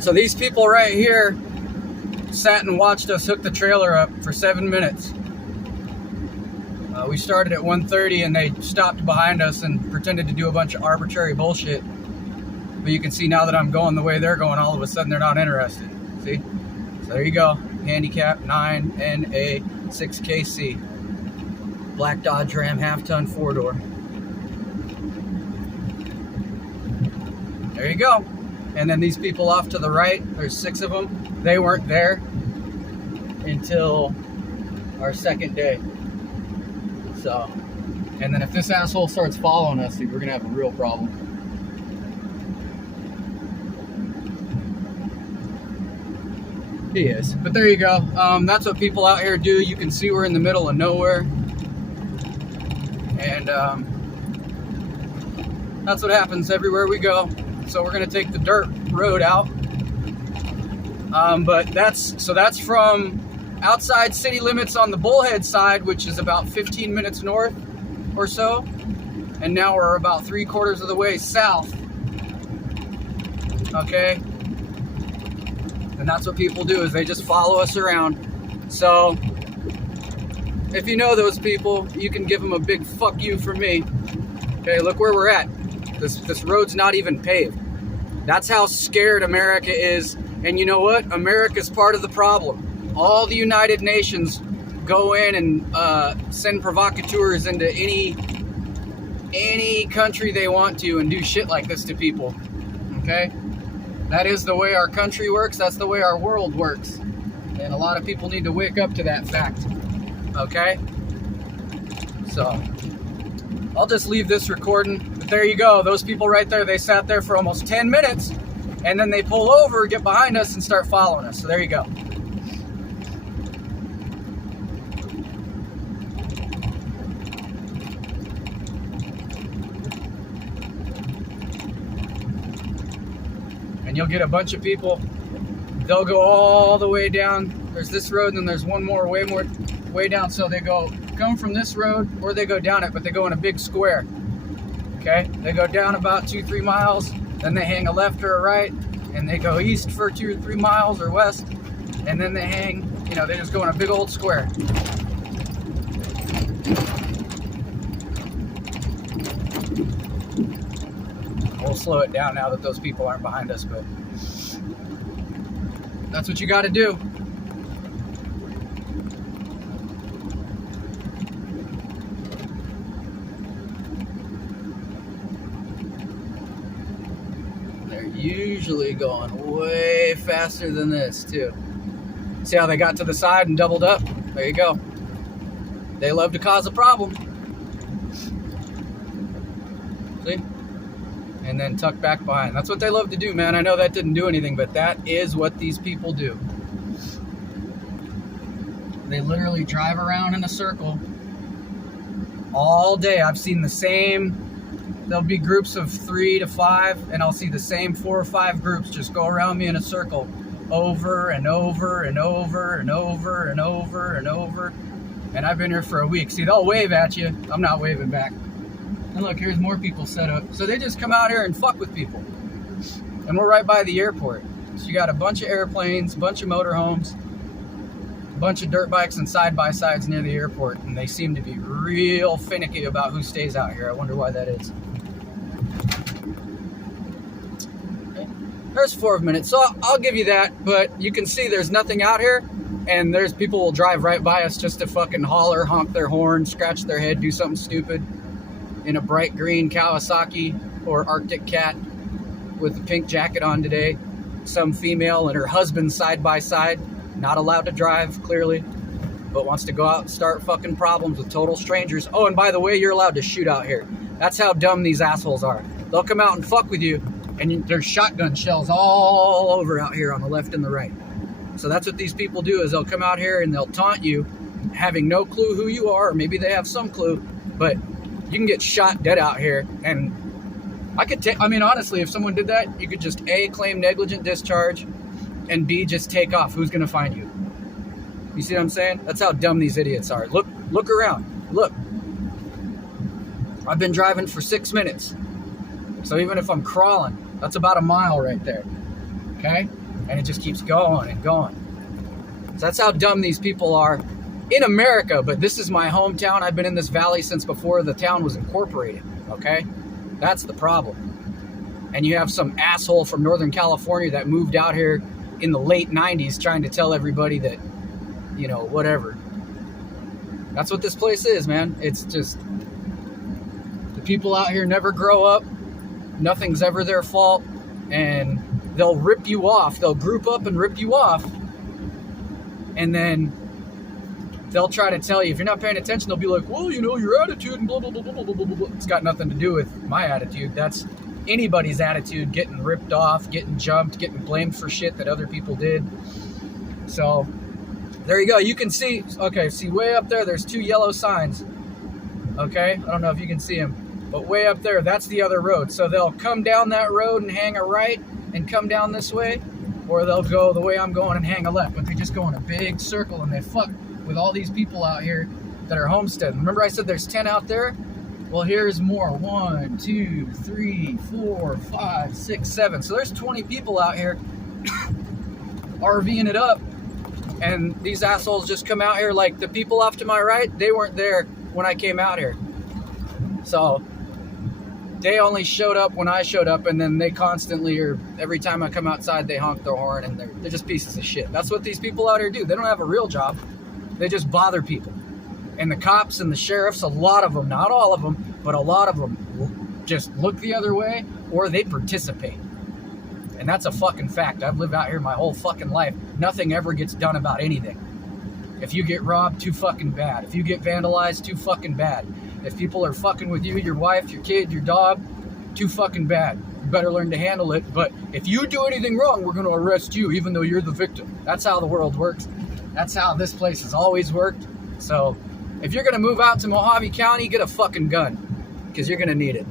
So these people right here sat and watched us hook the trailer up for 7 minutes. We started at 1:30 and they stopped behind us and pretended to do a bunch of arbitrary bullshit. But you can see now that I'm going the way they're going, all of a sudden they're not interested. See? So there you go. Handicap 9NA6KC. Black Dodge Ram half-ton 4-door. There you go. And then these people off to the right, there's 6 of them. They weren't there until our second day. So, and then if this asshole starts following us, we're gonna have a real problem. He is. But there you go. That's what people out here do. You can see we're in the middle of nowhere. And that's what happens everywhere we go. So we're going to take the dirt road out. But that's from outside city limits on the Bullhead side, which is about 15 minutes north or so. And now we're about 3/4 of the way south. Okay? And that's what people do, is they just follow us around. So if you know those people, you can give them a big fuck you from me. Okay, look where we're at. This road's not even paved. That's how scared America is. And you know what? America's part of the problem. All the United Nations go in and send provocateurs into any country they want to and do shit like this to people. Okay? That is the way our country works. That's the way our world works. And a lot of people need to wake up to that fact. Okay? So, I'll just leave this recording. But there you go. Those people right there, they sat there for almost 10 minutes. And then they pull over, get behind us, and start following us. So there you go. And you'll get a bunch of people. They'll go all the way down. There's this road, and then there's one more, way down. So they come from this road, or they go down it, but they go in a big square. Okay? They go down about 2-3 miles, then they hang a left or a right, and they go east for 2 or 3 miles or west, and then they hang, they just go in a big old square. We'll slow it down now that those people aren't behind us, but that's what you got to do. They're usually going way faster than this, too. See how they got to the side and doubled up? There you go. They love to cause a problem. See? And then tuck back behind. That's what they love to do, man. I know that didn't do anything, but that is what these people do. They literally drive around in a circle all day. I've seen the same, there'll be groups of 3 to 5, and I'll see the same 4 or 5 groups just go around me in a circle over and over and over and over and over and over. And I've been here for a week. See, they'll wave at you. I'm not waving back. And look, here's more people set up. So they just come out here and fuck with people. And we're right by the airport. So you got a bunch of airplanes, a bunch of motorhomes, a bunch of dirt bikes and side-by-sides near the airport. And they seem to be real finicky about who stays out here. I wonder why that is. Okay. There's 4 minutes. So I'll give you that. But you can see there's nothing out here. And there's people will drive right by us just to fucking holler, honk their horn, scratch their head, do something stupid. In a bright green Kawasaki or Arctic Cat with a pink jacket on today. Some female and her husband side by side, not allowed to drive, clearly, but wants to go out and start fucking problems with total strangers. Oh, and by the way, you're allowed to shoot out here. That's how dumb these assholes are. They'll come out and fuck with you, and there's shotgun shells all over out here on the left and the right. So that's what these people do, is they'll come out here and they'll taunt you, having no clue who you are, or maybe they have some clue, but you can get shot dead out here. And honestly, if someone did that, you could just A, claim negligent discharge, and B, just take off. Who's going to find you? You see what I'm saying? That's how dumb these idiots are. Look around. Look. I've been driving for 6 minutes. So even if I'm crawling, that's about a mile right there. Okay? And it just keeps going and going. So that's how dumb these people are in America, but this is my hometown. I've been in this valley since before the town was incorporated, okay? That's the problem. And you have some asshole from Northern California that moved out here in the late 90s trying to tell everybody that, you know, whatever. That's what this place is, man. It's just, the people out here never grow up. Nothing's ever their fault. And they'll rip you off. They'll group up and rip you off. And then they'll try to tell you, if you're not paying attention, they'll be like, well, you know, your attitude and blah, blah, blah, blah, blah, blah, blah. It's got nothing to do with my attitude. That's anybody's attitude, getting ripped off, getting jumped, getting blamed for shit that other people did. So there you go. You can see, okay, see way up there, there's 2 yellow signs. Okay, I don't know if you can see them, but way up there, that's the other road. So they'll come down that road and hang a right and come down this way, or they'll go the way I'm going and hang a left, but they just go in a big circle and they fuck with all these people out here that are homesteading. Remember I said there's 10 out there? Well, here's more. 1, 2, 3, 4, 5, 6, 7. So there's 20 people out here RVing it up. And these assholes just come out here, like the people off to my right, they weren't there when I came out here. So they only showed up when I showed up, and then they constantly, or every time I come outside, they honk their horn, and they're just pieces of shit. That's what these people out here do. They don't have a real job. They just bother people. And the cops and the sheriffs, a lot of them, not all of them, but a lot of them just look the other way, or they participate. And that's a fucking fact. I've lived out here my whole fucking life. Nothing ever gets done about anything. If you get robbed, too fucking bad. If you get vandalized, too fucking bad. If people are fucking with you, your wife, your kid, your dog, too fucking bad. You better learn to handle it. But if you do anything wrong, we're going to arrest you, even though you're the victim. That's how the world works. That's how this place has always worked. So if you're going to move out to Mohave County, get a fucking gun, because you're going to need it.